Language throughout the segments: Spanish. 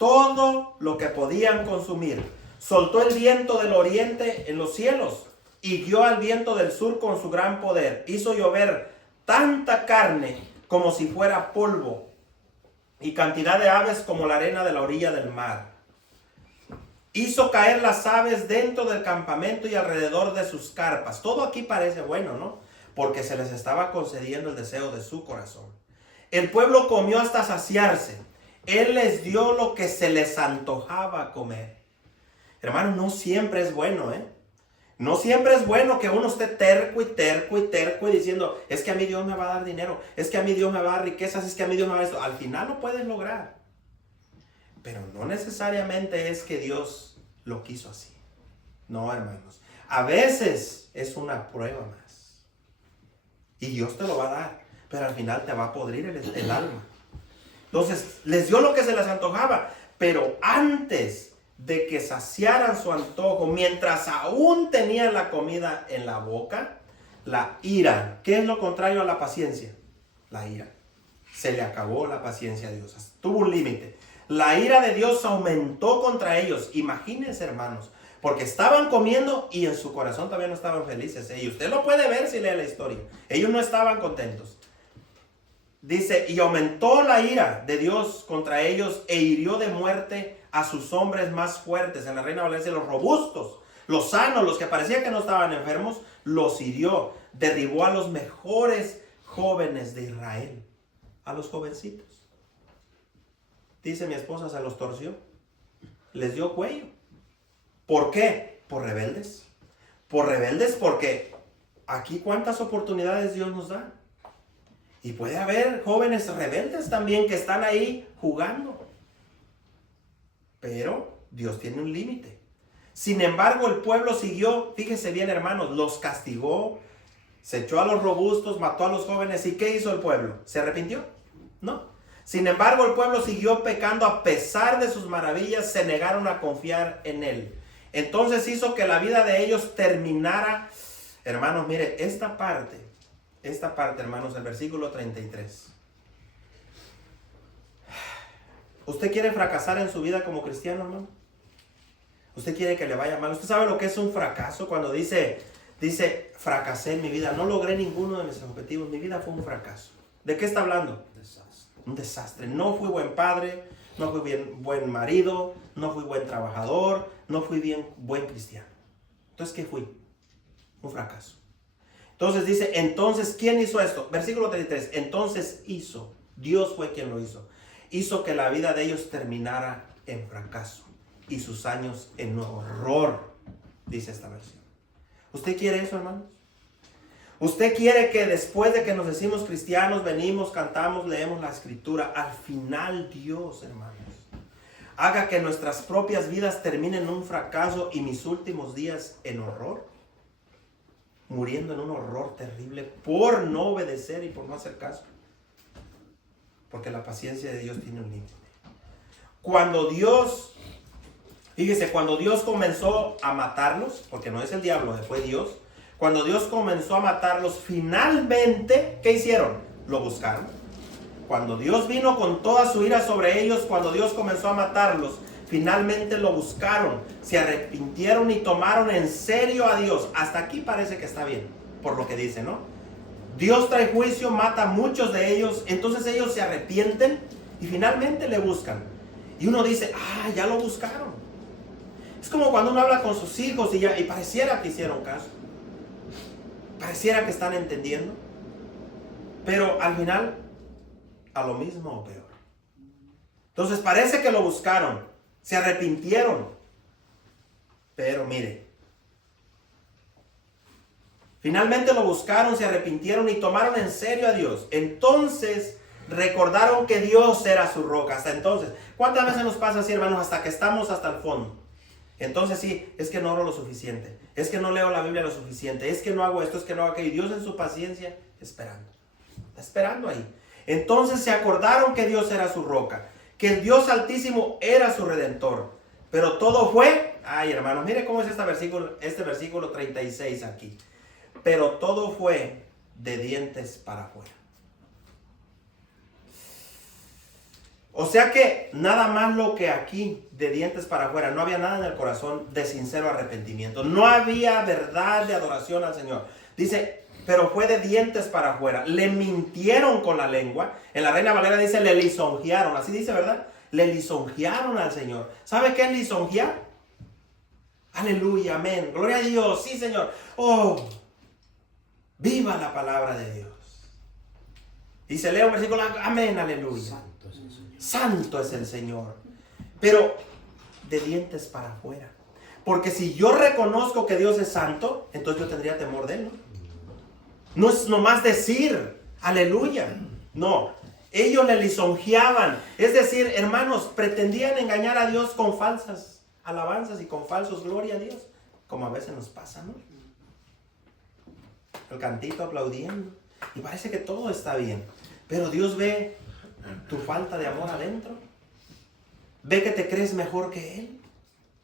todo lo que podían consumir. Soltó el viento del oriente en los cielos y guió al viento del sur con su gran poder. Hizo llover tanta carne como si fuera polvo y cantidad de aves como la arena de la orilla del mar. Hizo caer las aves dentro del campamento y alrededor de sus carpas. Todo aquí parece bueno, ¿no? Porque se les estaba concediendo el deseo de su corazón. El pueblo comió hasta saciarse. Él les dio lo que se les antojaba comer. Hermano, no siempre es bueno, ¿eh? No siempre es bueno que uno esté terco y terco y terco y diciendo, es que a mí Dios me va a dar dinero, es que a mí Dios me va a dar riquezas, es que a mí Dios me va a dar esto. Al final lo puedes lograr. Pero no necesariamente es que Dios lo quiso así. No, hermanos. A veces es una prueba más. Y Dios te lo va a dar, pero al final te va a podrir el alma. Entonces, les dio lo que se les antojaba, pero antes de que saciaran su antojo, mientras aún tenían la comida en la boca, la ira. ¿Qué es lo contrario a la paciencia? La ira. Se le acabó la paciencia a Dios. Tuvo un límite. La ira de Dios aumentó contra ellos. Imagínense, hermanos, porque estaban comiendo y en su corazón todavía no estaban felices. Y usted lo puede ver si lee la historia. Ellos no estaban contentos. Dice, y aumentó la ira de Dios contra ellos e hirió de muerte a sus hombres más fuertes. En la Reina Valera dice, los robustos, los sanos, los que parecía que no estaban enfermos, los hirió. Derribó a los mejores jóvenes de Israel, a los jovencitos. Dice mi esposa, se los torció, les dio cuello. ¿Por qué? Por rebeldes. Por rebeldes porque aquí cuántas oportunidades Dios nos da. Y puede haber jóvenes rebeldes también que están ahí jugando. Pero Dios tiene un límite. Sin embargo, el pueblo siguió, fíjense bien, hermanos, los castigó, se echó a los robustos, mató a los jóvenes. ¿Y qué hizo el pueblo? ¿Se arrepintió? No. Sin embargo, el pueblo siguió pecando a pesar de sus maravillas, se negaron a confiar en él. Entonces hizo que la vida de ellos terminara. Hermanos, mire, esta parte, hermanos, el versículo 33. ¿Usted quiere fracasar en su vida como cristiano, hermano? ¿Usted quiere que le vaya mal? ¿Usted sabe lo que es un fracaso? Cuando dice, fracasé en mi vida, no logré ninguno de mis objetivos, mi vida fue un fracaso. ¿De qué está hablando? Un desastre. No fui buen padre, no fui buen marido, no fui buen trabajador, no fui buen cristiano. Entonces, ¿qué fui? Un fracaso. Entonces dice, entonces, ¿quién hizo esto? Versículo 33, entonces hizo, Dios fue quien lo hizo. Hizo que la vida de ellos terminara en fracaso y sus años en horror, dice esta versión. ¿Usted quiere eso, hermanos? ¿Usted quiere que después de que nos decimos cristianos, venimos, cantamos, leemos la escritura, al final Dios, hermanos, haga que nuestras propias vidas terminen en un fracaso y mis últimos días en horror? Muriendo en un horror terrible por no obedecer y por no hacer caso. Porque la paciencia de Dios tiene un límite. Cuando Dios, fíjese, cuando Dios comenzó a matarlos, porque no es el diablo, fue Dios. Cuando Dios comenzó a matarlos, finalmente, ¿qué hicieron? Lo buscaron. Cuando Dios vino con toda su ira sobre ellos, cuando Dios comenzó a matarlos, finalmente lo buscaron, se arrepintieron y tomaron en serio a Dios. Hasta aquí parece que está bien, por lo que dice, ¿no? Dios trae juicio, mata a muchos de ellos, entonces ellos se arrepienten y finalmente le buscan. Y uno dice, ya lo buscaron. Es como cuando uno habla con sus hijos y pareciera que hicieron caso. Pareciera que están entendiendo. Pero al final, a lo mismo o peor. Entonces parece que lo buscaron. Se arrepintieron. Pero mire, finalmente lo buscaron, se arrepintieron y tomaron en serio a Dios. Entonces recordaron que Dios era su roca. Hasta entonces, ¿cuántas veces nos pasa así, hermanos? Hasta que estamos hasta el fondo. Entonces sí, es que no oro lo suficiente, es que no leo la Biblia lo suficiente, es que no hago esto, es que no hago aquello. Y Dios en su paciencia, esperando. Está esperando ahí. Entonces se acordaron que Dios era su roca, que el Dios Altísimo era su Redentor. Pero todo fue, hermanos, mire cómo es este versículo 36 aquí. Pero todo fue de dientes para afuera. O sea que nada más lo que aquí, de dientes para afuera, no había nada en el corazón de sincero arrepentimiento. No había verdad de adoración al Señor. Dice, pero fue de dientes para afuera. Le mintieron con la lengua. En la Reina Valera dice, le lisonjearon. Así dice, ¿verdad? Le lisonjearon al Señor. ¿Sabe qué es lisonjear? Aleluya, amén. Gloria a Dios. Sí, Señor. Oh, viva la palabra de Dios. Y se lee un versículo, amén, aleluya. Santo es el Señor. Pero de dientes para afuera. Porque si yo reconozco que Dios es santo, entonces yo tendría temor de Él, ¿no? No es nomás decir, aleluya. No, ellos le lisonjeaban. Es decir, hermanos, pretendían engañar a Dios con falsas alabanzas y con falsos gloria a Dios. Como a veces nos pasa, ¿no? El cantito aplaudiendo. Y parece que todo está bien. Pero Dios ve tu falta de amor adentro. Ve que te crees mejor que Él.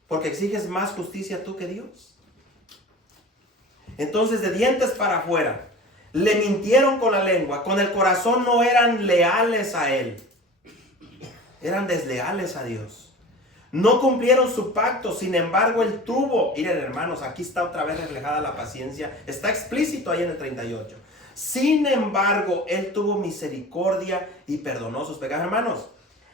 Porque exiges más justicia tú que Dios. Entonces, de dientes para afuera, le mintieron con la lengua. Con el corazón no eran leales a Él. Eran desleales a Dios. No cumplieron su pacto. Sin embargo, Él tuvo. Miren, hermanos, aquí está otra vez reflejada la paciencia. Está explícito ahí en el 38. Sin embargo, Él tuvo misericordia y perdonó sus pecados. Hermanos,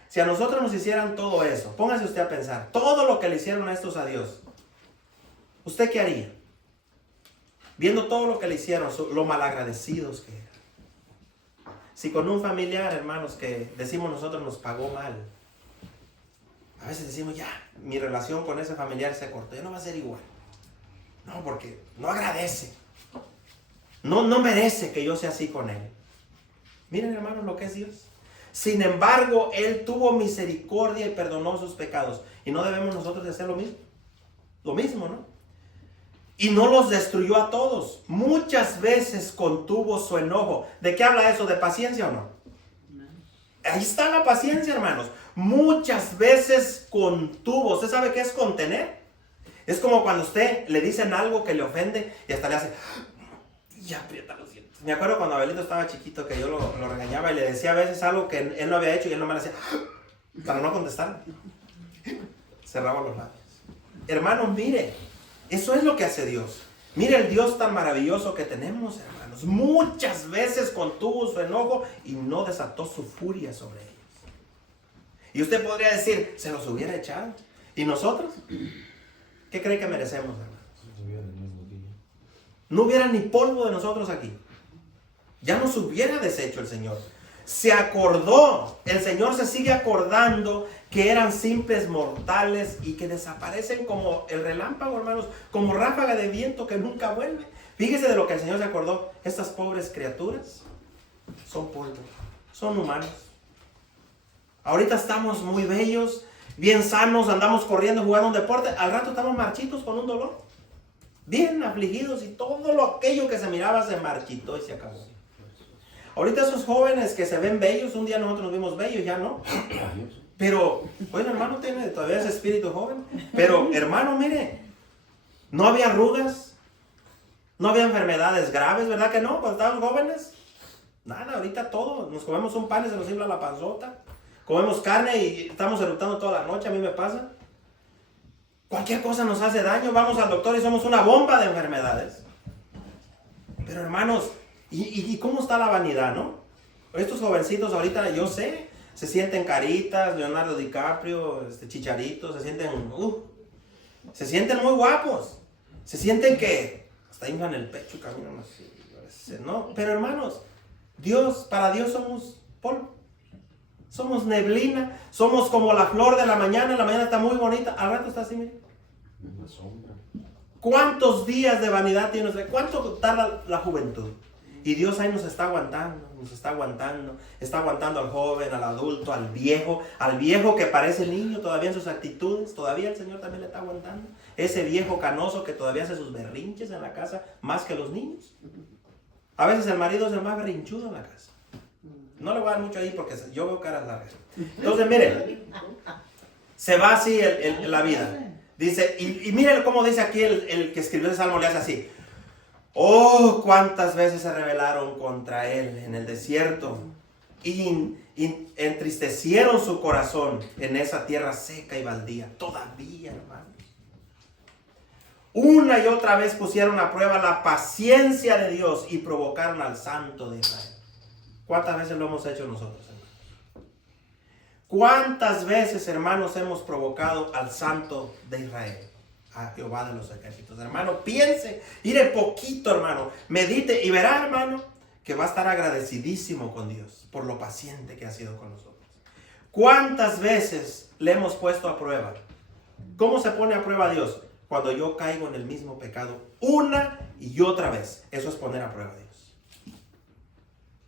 si a nosotros nos hicieran todo eso, póngase usted a pensar, todo lo que le hicieron a estos a Dios, ¿usted qué haría? Viendo todo lo que le hicieron, lo malagradecidos que eran. Si con un familiar, hermanos, que decimos nosotros nos pagó mal, a veces decimos, ya, mi relación con ese familiar se cortó, ya no va a ser igual. No, porque no agradece. No merece que yo sea así con él. Miren, hermanos, lo que es Dios. Sin embargo, Él tuvo misericordia y perdonó sus pecados. Y no debemos nosotros de hacer lo mismo. Lo mismo, ¿no? Y no los destruyó a todos. Muchas veces contuvo su enojo. ¿De qué habla eso? ¿De paciencia o no? Ahí está la paciencia, hermanos. Muchas veces contuvo. ¿Usted sabe qué es contener? Es como cuando usted le dicen algo que le ofende y hasta le hace... y aprieta los dientes. Me acuerdo cuando Abelito estaba chiquito que yo lo regañaba y le decía a veces algo que él no había hecho y él nomás le decía para no contestar. Cerraba los labios. Hermanos, mire, eso es lo que hace Dios. Mire el Dios tan maravilloso que tenemos, hermanos. Muchas veces contuvo su enojo y no desató su furia sobre ellos. Y usted podría decir, se los hubiera echado. ¿Y nosotros? ¿Qué cree que merecemos, hermanos? No hubiera ni polvo de nosotros aquí. Ya nos hubiera deshecho el Señor. Se acordó, el Señor se sigue acordando que eran simples mortales y que desaparecen como el relámpago, hermanos, como ráfaga de viento que nunca vuelve. Fíjese de lo que el Señor se acordó. Estas pobres criaturas son polvo, son humanos. Ahorita estamos muy bellos, bien sanos, andamos corriendo, jugando un deporte. Al rato estamos marchitos con un dolor. Bien afligidos y todo aquello que se miraba se marchitó y se acabó. Ahorita esos jóvenes que se ven bellos, un día nosotros nos vimos bellos, ya no. Pero, bueno, hermano, tiene todavía ese espíritu joven. Pero, hermano, mire, no había arrugas, no había enfermedades graves, ¿verdad que no? Cuando estábamos jóvenes, nada, ahorita todo. Nos comemos un pan y se nos infla la panzota. Comemos carne y estamos eructando toda la noche, a mí me pasa. Cualquier cosa nos hace daño, vamos al doctor y somos una bomba de enfermedades. Pero hermanos, ¿y cómo está la vanidad, no? Estos jovencitos ahorita, yo sé, se sienten caritas, Leonardo DiCaprio, Chicharito, se sienten muy guapos. Se sienten que hasta inflan el pecho y caminan así, ¿no? Pero hermanos, para Dios somos polvo. Somos neblina, somos como la flor de la mañana está muy bonita, al rato está así, miren. Una sombra. ¿Cuántos días de vanidad tiene usted? ¿Cuánto tarda la juventud? Y Dios ahí nos está aguantando, está aguantando al joven, al adulto, al viejo que parece niño todavía en sus actitudes, todavía el Señor también le está aguantando. Ese viejo canoso que todavía hace sus berrinches en la casa, más que los niños. A veces el marido es el más berrinchudo en la casa. No le voy a dar mucho ahí porque yo veo caras largas. Entonces, miren, se va así la vida. Dice, y miren cómo dice aquí el que escribió el Salmo, le hace así. Oh, cuántas veces se rebelaron contra él en el desierto. y entristecieron su corazón en esa tierra seca y baldía. Todavía, hermanos. Una y otra vez pusieron a prueba la paciencia de Dios y provocaron al Santo de Israel. ¿Cuántas veces lo hemos hecho nosotros, hermanos? ¿Cuántas veces, hermanos, hemos provocado al Santo de Israel? A Jehová de los ejércitos. Hermano, piense, iré poquito, hermano. Medite y verá, hermano, que va a estar agradecidísimo con Dios por lo paciente que ha sido con nosotros. ¿Cuántas veces le hemos puesto a prueba? ¿Cómo se pone a prueba a Dios? Cuando yo caigo en el mismo pecado una y otra vez. Eso es poner a prueba a Dios.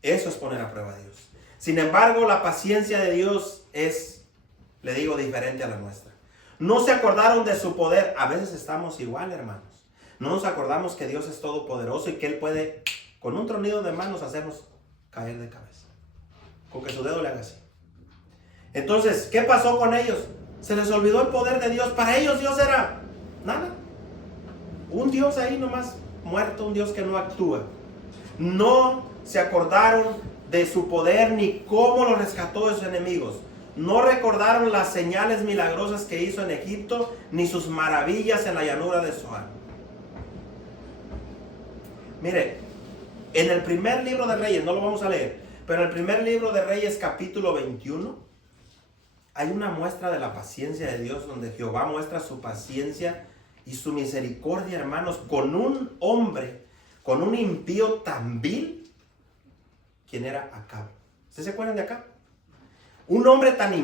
Eso es poner a prueba a Dios. Sin embargo, la paciencia de Dios es, le digo, diferente a la nuestra. No se acordaron de su poder. A veces estamos igual, hermanos. No nos acordamos que Dios es todopoderoso y que Él puede, con un tronido de manos, hacernos caer de cabeza. Con que su dedo le haga así. Entonces, ¿qué pasó con ellos? Se les olvidó el poder de Dios. Para ellos Dios era nada. Un Dios ahí nomás muerto, un Dios que no actúa. No se acordaron de su poder ni cómo los rescató de sus enemigos. No recordaron las señales milagrosas que hizo en Egipto, ni sus maravillas en la llanura de Zoar. Mire, en el primer libro de Reyes, no lo vamos a leer, pero en el primer libro de Reyes, capítulo 21, hay una muestra de la paciencia de Dios, donde Jehová muestra su paciencia y su misericordia, hermanos, con un hombre, con un impío tan vil, quien era Acab. ¿Ustedes se acuerdan de Acab? Un hombre tan